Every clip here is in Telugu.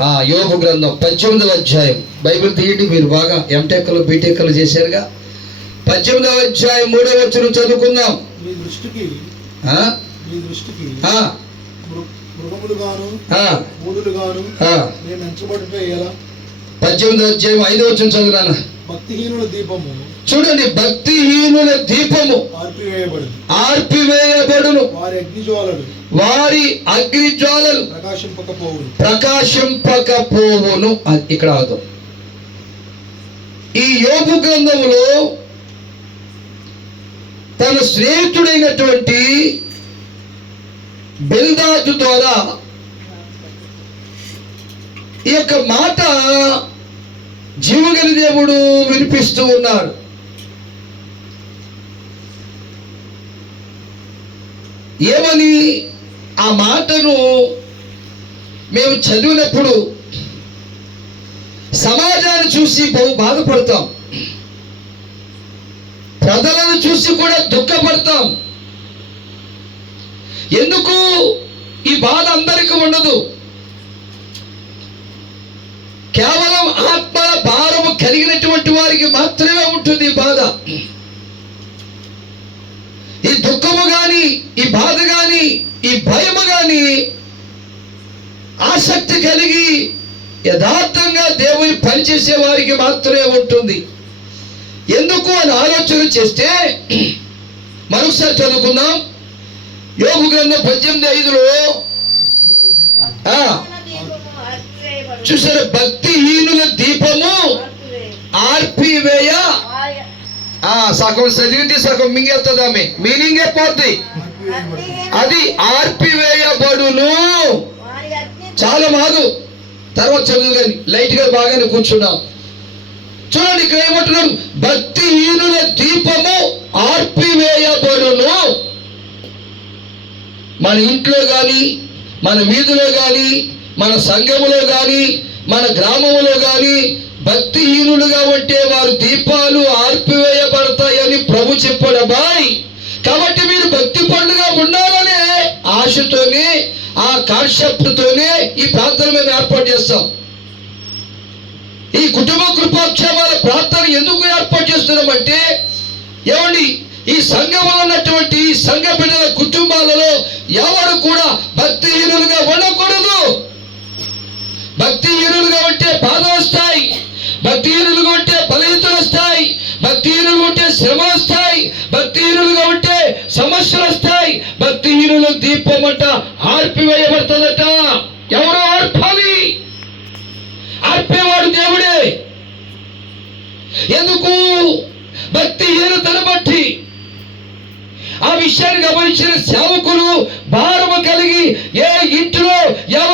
ఆ యోగు గ్రంథం పద్దెనిమిదవ అధ్యాయం. బైబిల్ తీయండి మీరు బాగా ఎంటెక్లు బీటెక్లు చేశారుగా. పద్దెనిమిదవ అధ్యాయం మూడవ వచ్చిన చదువుకుందాం. మీ దృష్టికి? మీ దృష్టికి మృగములుగాను మూడులుగాను. మేము ఎలా? పద్దెనిమిదవ అధ్యాయం ఐదవ వచ్చిన చదువురాను? భక్తిహీనుల దీపము చూడండి భక్తిహీనుల దీపము. ఆర్పివేయబడును. వారి అగ్నిజ్వాలలు. వారి అగ్ని జ్వాలలు ప్రకాశింపకపోవును. ఇక్కడ అర్థం ఈ యోగు గ్రంథములో తన స్నేహితుడైనటువంటి బెల్దాజు ద్వారా ఈ యొక్క మాట జీవగలి దేవుడు వినిపిస్తూ ఉన్నాడు ఏమని ఆ మాటను మేము చదివినప్పుడు సమాజాన్ని చూసి బహు బాధపడతాం. ప్రజలను చూసి కూడా దుఃఖపడతాం. ఎందుకు ఈ బాధ అందరికీ ఉండదు? కేవలం ఆత్మల భారము కలిగినటువంటి వారికి మాత్రమే ఉంటుంది ఈ బాధ. దుఃఖము గాని ఈ బాధ గాని ఈ భయము గాని ఆసక్తి కలిగి యథార్థంగా దేవుని పనిచేసే వారికి మాత్రమే ఉంటుంది. ఎందుకు అని ఆలోచన చేస్తే మరొకసారి చదువుకుందాం. యోగు గ్రంథం పద్దెనిమిది ఐదులో చూసారు భక్తిహీనుల దీపము ఆర్పివేయ సగం చదివింది సగం మింగేస్తుంది ఆమె మీనింగే పోద్ది. అది ఆర్పివేయబడును. చాలా మాగు. తర్వాత చదువు కానీ లైట్గా బాగానే కూర్చున్నాం. చూడండి ఇక్కడ ఏమంటున్నాడు? భక్తిహీనుల దీపము ఆర్పివేయబడును. మన ఇంట్లో కానీ మన వీధిలో కానీ మన సంఘములో కానీ మన గ్రామములో కానీ భక్తిహీనులుగా ఉంటే వారి దీపాలు ఆర్పివేయబడతాయని ప్రభు చెప్పాడు అబ్బాయి కాబట్టి మీరు భక్తి పండుగ ఉండాలనే ఆశతోనే ఆ కాన్సెప్ట్తోనే ఈ ప్రార్థన మేము ఏర్పాటు చేస్తాం. ఈ కుటుంబ కృపాక్షేమాల ప్రార్థన ఎందుకు ఏర్పాటు చేస్తున్నామంటే ఏమండి ఈ సంఘంలో ఉన్నటువంటి ఈ సంఘ బిడ్డల కుటుంబాలలో ఎవరు కూడా భక్తిహీనులుగా ఉండకూడదు. భక్తిహీనులుగా ఉంటే బాధ వస్తాయి భక్తిహీనులుగా ఉంటే బలహీనతలు వస్తాయి భక్తి భక్తిహీనుల ఆర్పివేయబడుతుందట. ఎవరు ఆర్పాలి? ఆర్పేవాడు దేవుడే. ఎందుకు? భక్తి హీనతను బట్టి. ఆ విషయాన్ని గమనించిన సేవకులు భారము కలిగి ఏ ఇంటిలో ఎవరు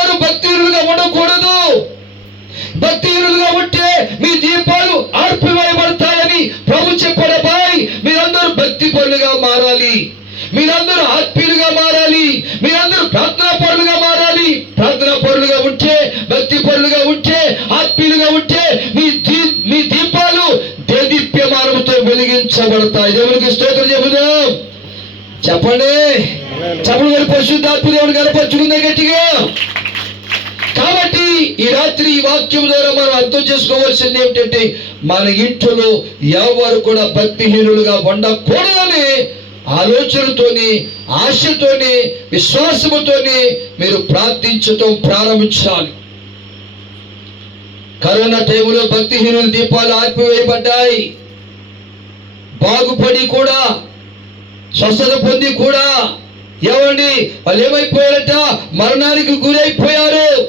మీరందరూ ఆత్మీయులుగా మారాలి. మీరందరూ ప్రార్థనా పరులుగా మారాలి. ప్రార్థనా పరులుగా ఉంటే భక్తి పరులుగా ఉంటే ఆత్మీయులుగా ఉంటే మీ దీ మీ దీపాలు దేదీప్యమానముతో వెలిగించబడతాయి. దేవునికి స్తోత్రం చెబుదాం. చెప్పండి. చెప్పండి గారు పరిశుద్ధాత్మ దేవుడు కనపరుచుకుందే గట్టిగా. కాబట్టి ఈ రాత్రి ఈ వాక్యం ద్వారా మనం అర్థం చేసుకోవాల్సింది ఏమిటంటే మన ఇంట్లో ఎవరు కూడా భక్తిహీనులుగా ఉండకూడదని ఆలోచనతోని ఆశతోని విశ్వాసముతోని మీరు ప్రార్థించటం ప్రారంభించాలి. కరోనా టైంలో భక్తిహీనుల దీపాలు ఆర్పివేయబడ్డాయి బాగుపడి కూడా స్వస్థత పొంది కూడా ఏమండి? వాళ్ళు ఏమైపోయారట? మరణానికి గురైపోయారు.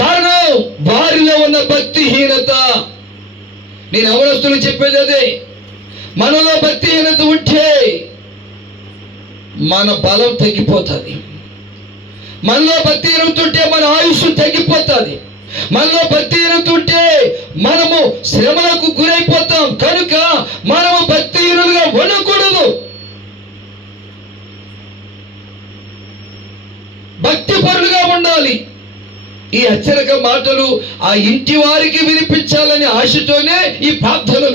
కారణం వారిలో ఉన్న భక్తిహీనత. నేను అవరస్తులు చెప్పేది అదే. మనలో భక్తిహీనత ఉంటే మన బలం తగ్గిపోతుంది. మనలో భక్తిహీనత ఉంటే మన ఆయుష్ తగ్గిపోతుంది. మనలో భక్తిహీనత ఉంటే మనము శ్రమలకు గురైపోతాం. కనుక మనము భక్తిహీనులుగా ఉండకూడదు. భక్తి పరులుగా ఉండాలి. ఈ హెచ్చరిక మాటలు ఆ ఇంటి వారికి వినిపించాలని ఆశతోనే ఈ ప్రార్థన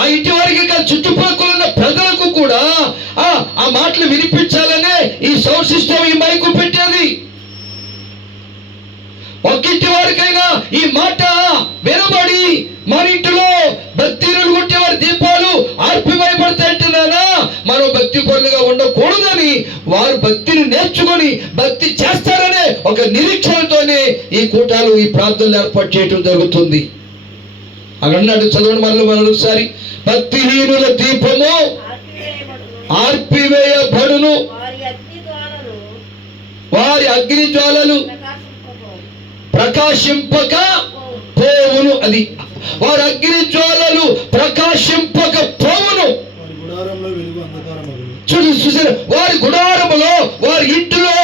ఆ ఇంటి వారికి ఇంకా చుట్టుపక్కల ఉన్న ప్రజలకు కూడా ఆ ఆ మాటలు వినిపించాలనే ఈ సౌండ్ సిస్టమ్ ఈ మైకు పెట్టేది. ఒక్కింటి వారికైనా ఈ మాట వినబడి మన ఇంటిలో భక్తినులు కొట్టే వారి దీపాలు ఆర్పివేయబడతాయంటున్నానా మనం భక్తి పనులుగా ఉండకూడదని వారు భక్తిని నేర్చుకొని భక్తి చేస్తారనే ఒక నిరీక్షణతోనే ఈ కూటాలు ఈ ప్రార్థనలు ఏర్పాటు చేయటం జరుగుతుంది. అక్కడ చదవండి మరల మరొకసారి భక్తిహీనుల దీపము ఆర్పివేయబడును. వారి అగ్ని జ్వాలలు. ప్రకాశింపక పోవు. పోవును అది వారి అగ్ని జ్వాలలు ప్రకాశింపక పోవును చూడు చూసారు వారి గుడారములో వారి ఇంటిలో